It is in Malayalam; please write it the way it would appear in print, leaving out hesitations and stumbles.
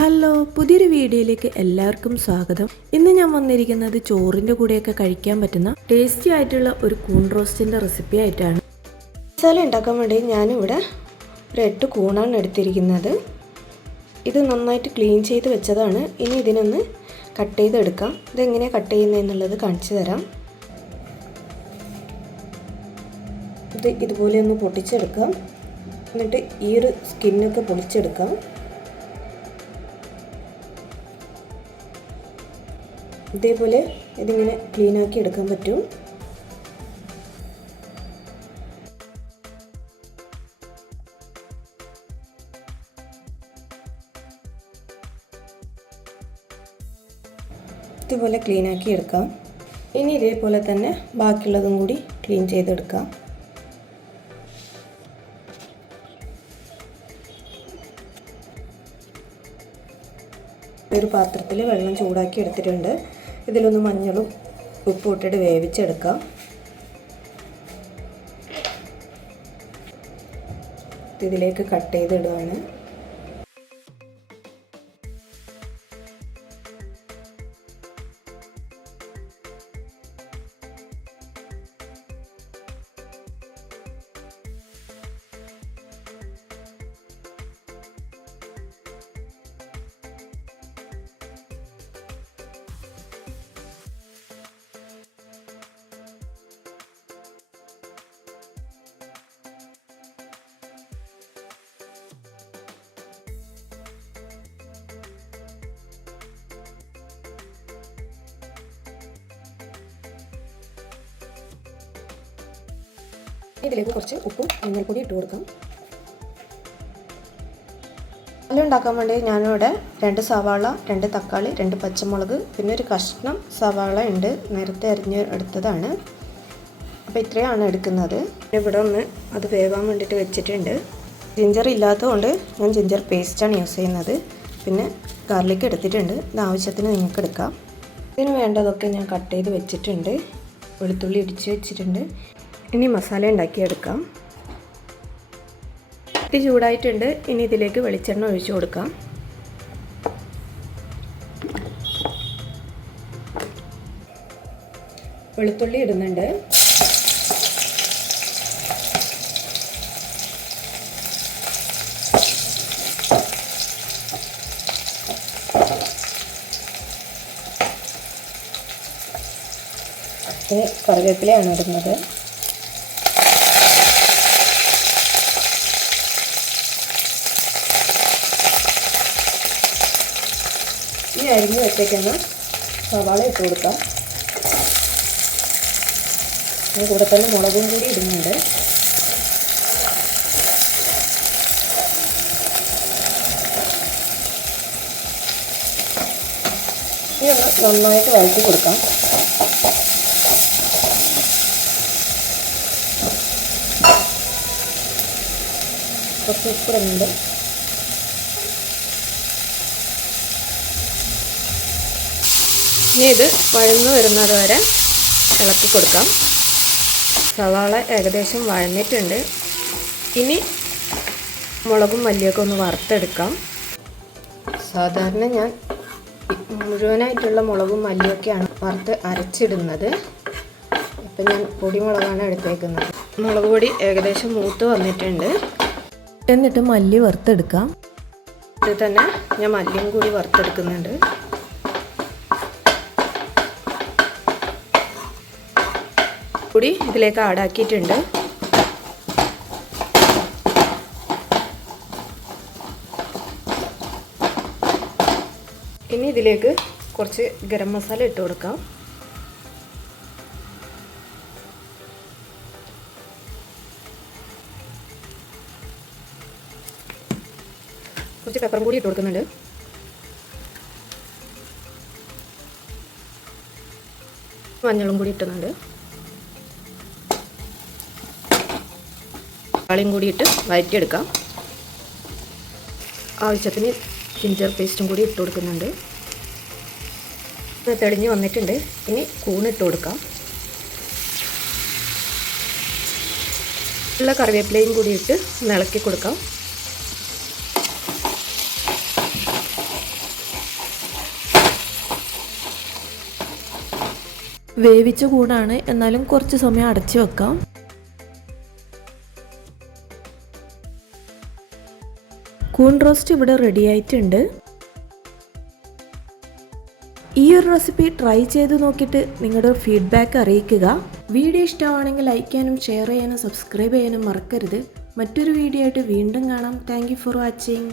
ഹലോ, പുതിയൊരു വീഡിയോയിലേക്ക് എല്ലാവർക്കും സ്വാഗതം. ഇന്ന് ഞാൻ വന്നിരിക്കുന്നത് ചോറിൻ്റെ കൂടെയൊക്കെ കഴിക്കാൻ പറ്റുന്ന ടേസ്റ്റി ആയിട്ടുള്ള ഒരു കൂൺ റോസ്റ്റിൻ്റെ റെസിപ്പി ആയിട്ടാണ്. മസാല ഉണ്ടാക്കാൻ വേണ്ടി ഞാനിവിടെ ഒരു 8 കൂണാണ് എടുത്തിരിക്കുന്നത്. ഇത് നന്നായിട്ട് ക്ലീൻ ചെയ്ത് വെച്ചതാണ്. ഇനി ഇതിനൊന്ന് കട്ട് ചെയ്തെടുക്കാം. ഇതെങ്ങനെയാണ് കട്ട് ചെയ്യുന്നതെന്നുള്ളത് കാണിച്ചു തരാം. ഇത് ഇതുപോലെ ഒന്ന് പൊട്ടിച്ചെടുക്കാം. എന്നിട്ട് ഈ ഒരു സ്കിന്നൊക്കെ പൊളിച്ചെടുക്കാം. ഇതേപോലെ ഇതിങ്ങനെ ക്ലീനാക്കി എടുക്കാൻ പറ്റും. ഇതുപോലെ ക്ലീനാക്കി എടുക്കാം. ഇനി ഇതേപോലെ തന്നെ ബാക്കിയുള്ളതും കൂടി ക്ലീൻ ചെയ്തെടുക്കാം. ഒരു പാത്രത്തിൽ വെള്ളം ചൂടാക്കി എടുത്തിട്ടുണ്ട്. ഇതിലൊന്ന് മഞ്ഞളും ഉപ്പും ഇട്ടിട്ട് വേവിച്ചെടുക്കാം. ഇതിലേക്ക് കട്ട് ചെയ്തിടുകയാണ്. ഇതിലേക്ക് കുറച്ച് ഉപ്പും മഞ്ഞൾപ്പൊടി ഇട്ട് കൊടുക്കാം. മസാല ഉണ്ടാക്കാൻ വേണ്ടി ഞാനിവിടെ 2 സവാള, 2 തക്കാളി, 2 പച്ചമുളക്, പിന്നെ ഒരു കഷ്ണം സവാള ഉണ്ട്, നേരത്തെ അരിഞ്ഞ് എടുത്തതാണ്. അപ്പോൾ ഇത്രയാണ് എടുക്കുന്നത്. ഇവിടെ ഒന്ന് അത് വേവാൻ വേണ്ടിയിട്ട് വെച്ചിട്ടുണ്ട്. ജിഞ്ചർ ഇല്ലാത്തതുകൊണ്ട് ഞാൻ ജിഞ്ചർ പേസ്റ്റാണ് യൂസ് ചെയ്യുന്നത്. പിന്നെ ഗാർലിക് എടുത്തിട്ടുണ്ട്. ഇത് ആവശ്യത്തിന് നിങ്ങൾക്ക് എടുക്കാം. ഇതിന് വേണ്ടതൊക്കെ ഞാൻ കട്ട് ചെയ്ത് വെച്ചിട്ടുണ്ട്. വെളുത്തുള്ളി ഇടിച്ച് വെച്ചിട്ടുണ്ട്. ഇനി മസാല ഉണ്ടാക്കിയെടുക്കാം. ഇത് ചൂടായിട്ടുണ്ട്. ഇനി ഇതിലേക്ക് വെളിച്ചെണ്ണ ഒഴിച്ചു കൊടുക്കാം. വെളുത്തുള്ളി ഇടുന്നുണ്ട്. കറിവേപ്പിലയാണ് ഇടുന്നത്. ഇനി അരിഞ്ഞ് വെച്ചേക്കുന്ന സവാള ഇട്ട് കൊടുക്കാം. അതിന് കൂടെ തന്നെ മുളകും കൂടി ഇടുന്നുണ്ട്. ഇനി ഒന്ന് നന്നായിട്ട് വഴറ്റി കൊടുക്കാം. കുറച്ച് ഉപ്പിടുന്നുണ്ട്. ഇനി ഇത് വഴന്നു വരുന്നത് വരെ ഇളക്കി കൊടുക്കാം. സവാള ഏകദേശം വഴന്നിട്ടുണ്ട്. ഇനി മുളകും മല്ലിയൊക്കെ ഒന്ന് വറുത്തെടുക്കാം. സാധാരണ ഞാൻ മുഴുവനായിട്ടുള്ള മുളകും മല്ലിയൊക്കെയാണ് വറുത്ത് അരച്ചിടുന്നത്. ഇപ്പം ഞാൻ പൊടിമുളകാണ് എടുത്തേക്കുന്നത്. മുളക് പൊടി ഏകദേശം മൂത്ത് വന്നിട്ടുണ്ട്. എന്നിട്ട് മല്ലി വറുത്തെടുക്കാം. ഇത് തന്നെ ഞാൻ മല്ലിയും കൂടി വറുത്തെടുക്കുന്നുണ്ട്. പൊടി ഇതിലേക്ക് ആഡാക്കിയിട്ടുണ്ട്. ഇനി ഇതിലേക്ക് കുറച്ച് ഗരം മസാല ഇട്ട് കൊടുക്കാം. കുറച്ച് പെപ്പറും കൂടി ഇട്ട് കൊടുക്കുന്നുണ്ട്. മഞ്ഞളും കൂടി ഇട്ടുന്നുണ്ട്. തക്കാളിയും കൂടി ഇട്ട് വഴറ്റിയെടുക്കാം. ആവശ്യത്തിന് ജിഞ്ചർ പേസ്റ്റും കൂടി ഇട്ട് കൊടുക്കുന്നുണ്ട്. തെളിഞ്ഞ് വന്നിട്ടുണ്ട്. ഇനി കൂണിട്ട് കൊടുക്കാം. ഉള്ള കറിവേപ്പിലയും കൂടി ഇട്ട് ഇളക്കി കൊടുക്കാം. വേവിച്ച കൂടാണ്, എന്നാലും കുറച്ച് സമയം അടച്ചു വെക്കാം. കൂൺ റോസ്റ്റ് ഇവിടെ റെഡി ആയിട്ടുണ്ട്. ഈ ഒരു റെസിപ്പി ട്രൈ ചെയ്ത് നോക്കിയിട്ട് നിങ്ങളുടെ ഫീഡ്ബാക്ക് അറിയിക്കുക. വീഡിയോ ഇഷ്ടമാണെങ്കിൽ ലൈക്ക് ചെയ്യാനും ഷെയർ ചെയ്യാനും സബ്സ്ക്രൈബ് ചെയ്യാനും മറക്കരുത്. മറ്റൊരു വീഡിയോ ആയിട്ട് വീണ്ടും കാണാം. Thank you for watching.